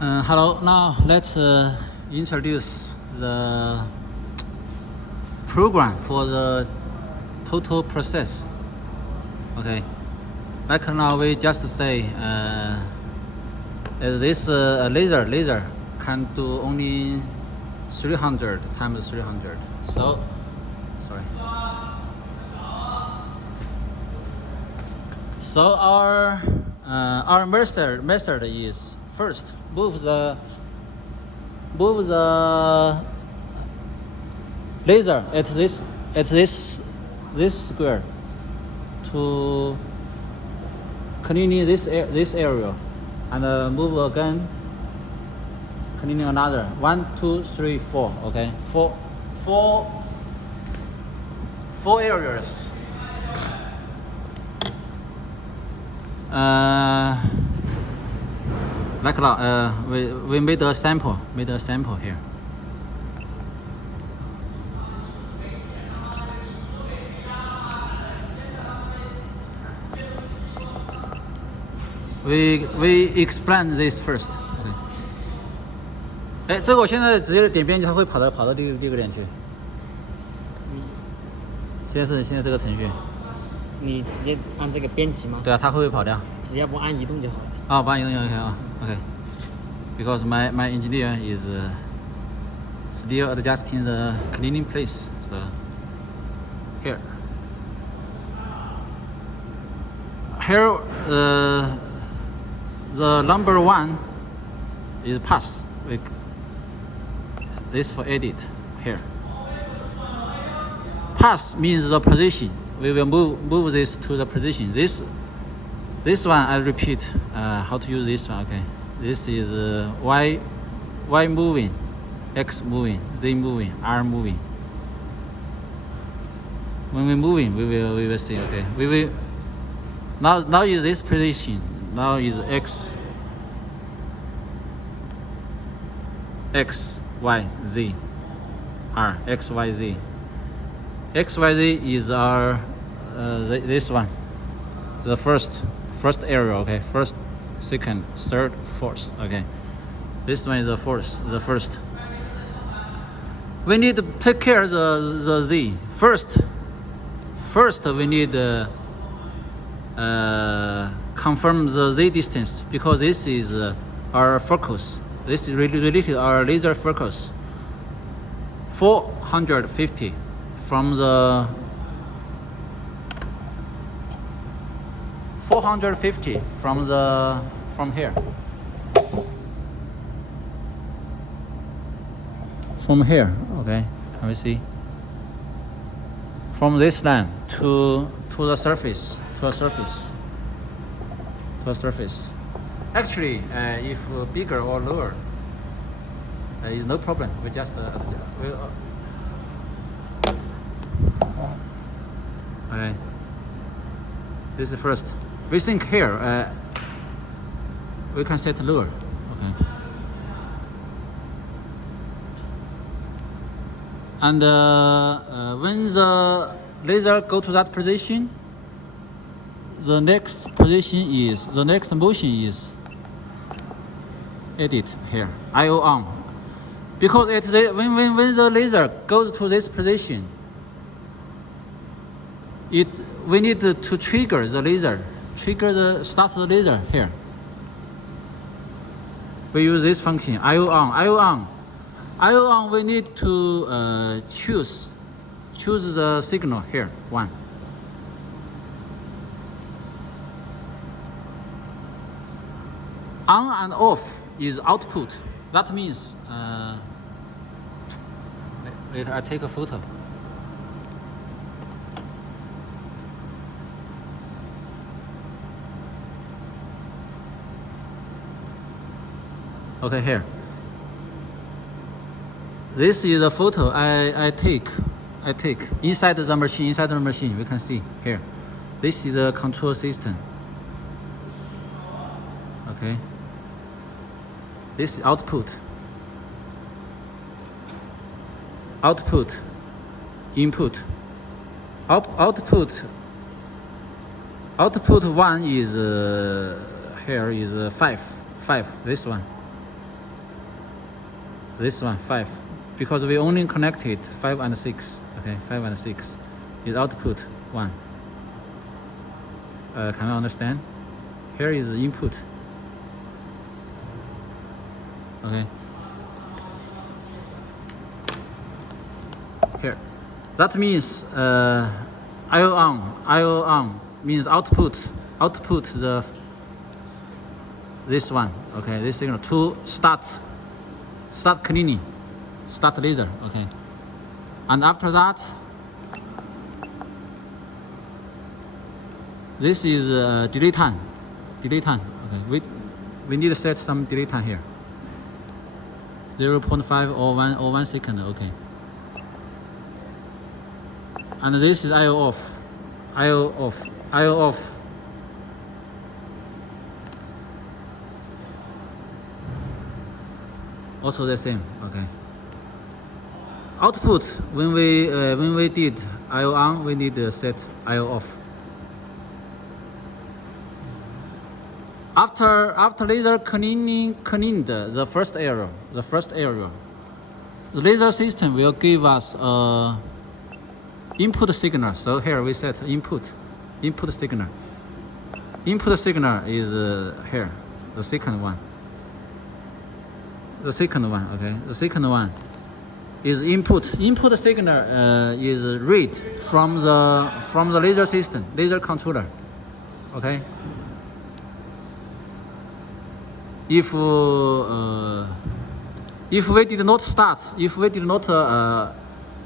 Hello. Now let's introduce the program for the total process. Okay. Like now we just say this laser can do only 300 times 300. So sorry. So our method is first move the laser at this square to cleaning this area, and move again, cleaning another 1 2 3 4. Okay, four areas. Like now, we made a sample here. We explain this first. Okay. 哎，这个我现在直接点编辑，它会跑到第一个点去。现在这个程序。你直接按这个编辑吗？对啊，它会不会跑掉？只要不按移动就好了。啊，不按移动就 OK 啊。OK. Because my engineer is still adjusting the cleaning place. So here the number 1 is pass. This for edit here. Pass means the position. We will move this to the position. This one I repeat how to use this one. Okay, this is y moving, x moving, z moving, r moving. When we moving, we will see. Okay, we will now is this position. Now is x y z r x y z. X y z is our this one, the first area. Okay, first, second, third, fourth. Okay, this one is the first. We need to take care of the z first. First, we need confirm the z distance, because this is our focus. This is related to our laser focus. 450 from the 450 from here. From here, okay, can we see? From this line to the surface, Actually, if bigger or lower, is no problem. We just okay. This is first. We think here we can set lower. Okay. And when the laser go to that position, the next motion is edit here, IO on. Because when the laser goes to this position, we need to trigger the laser, start the laser here. We use this function, IO on. We need to choose the signal here, 1. On and off is output. That means later I take a photo. Okay, here. This is a photo I take inside the machine. We can see here. This is the control system. Okay. This is output, input. Output 1 is here is 5. This one. This one 5, because we only connected 5 and 6. Okay, 5 and 6 is output 1. Can you understand? Here is the input. Okay. Here, that means IO on means output this one. Okay, this signal to start cleaning, start laser. Okay, and after that, this is delay time. Okay, we need to set some delay time here. 0.5 or 1 second. Okay, and this is IO off. Also the same. Okay. Output, when we did IO on, we need to set IO off. After laser cleaned the first area, the laser system will give us input signal. So here we set input signal. Input signal is here, the second one. Okay, the second one is input. Input signal is read from the laser system, laser controller. Okay. If we did not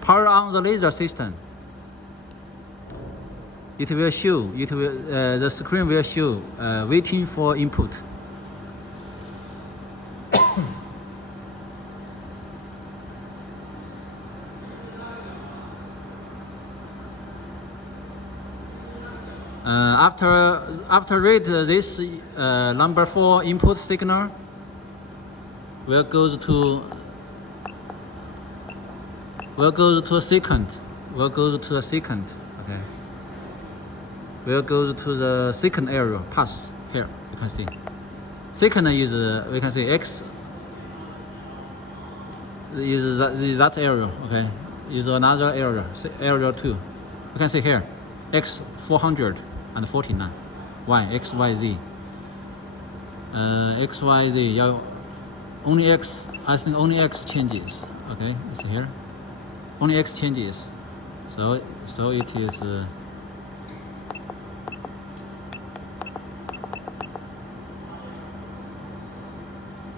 power on the laser system, it will show. The screen will show waiting for input. After read this number 4 input signal, will goes to a second. Okay. Will go to the second area pass. Here you can see. Second is we can see X is that area. Okay, is another area. Area 2. You can see here X 449. Y X Y Z. X Y Z. Only X. I think only X changes. Okay, it's here. Only X changes. So it is.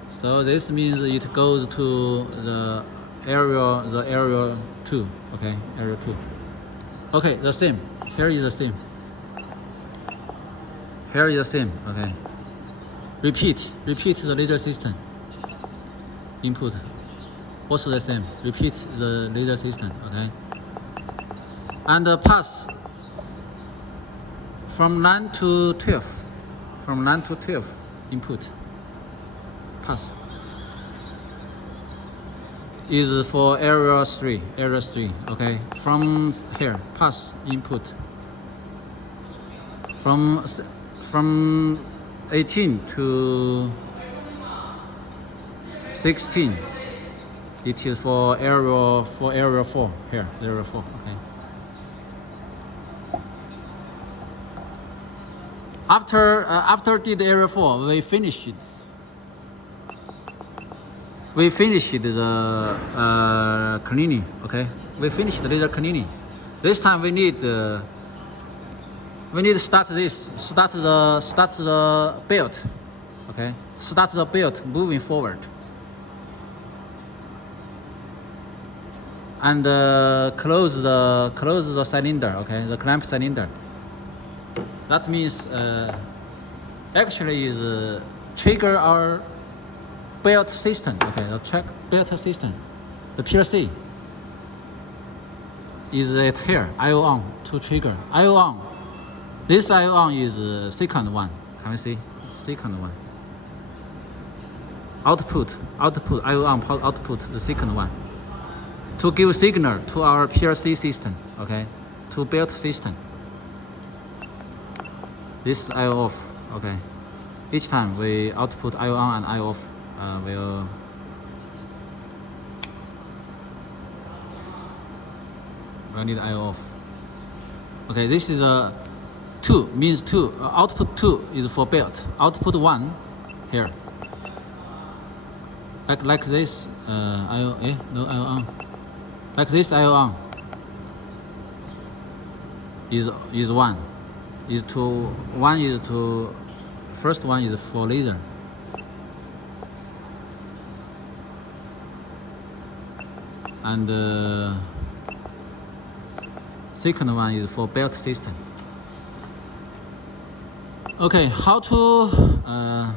So this means it goes to the area 2. Okay, area 2. Okay, the same. Here is the same. Okay. Repeat the laser system. Input. Also the same. Repeat the laser system. Okay. And pass from 9 to 12. From 9 to 12. Input. Pass is for area 3. Okay, from here pass input from 18 to 16. It is for area 4 here, area 4. Okay. After did area 4, we finished it. We finished the cleaning. Okay, we finished the laser cleaning. This time we need to start the belt. Okay, start the belt moving forward, and close the cylinder. Okay, the clamp cylinder. That means actually is trigger our belt system. Okay, the check belt system. The PLC is at here. IO on to trigger. IO on. This IO on is second one. Can you see? Second one. Output. IO on output. The second one. To give signal to our PLC system. Okay, to belt system. This IO off. Okay. Each time we output IO on and IO off. Will I need IO off. Okay, this is a 2 means 2. Output 2 is for belt. Output 1 here. Like this. IO no IO on. Like this IO on. Is 1. Is to 1 is to first one is for laser. And second one is for belt system. Okay, how to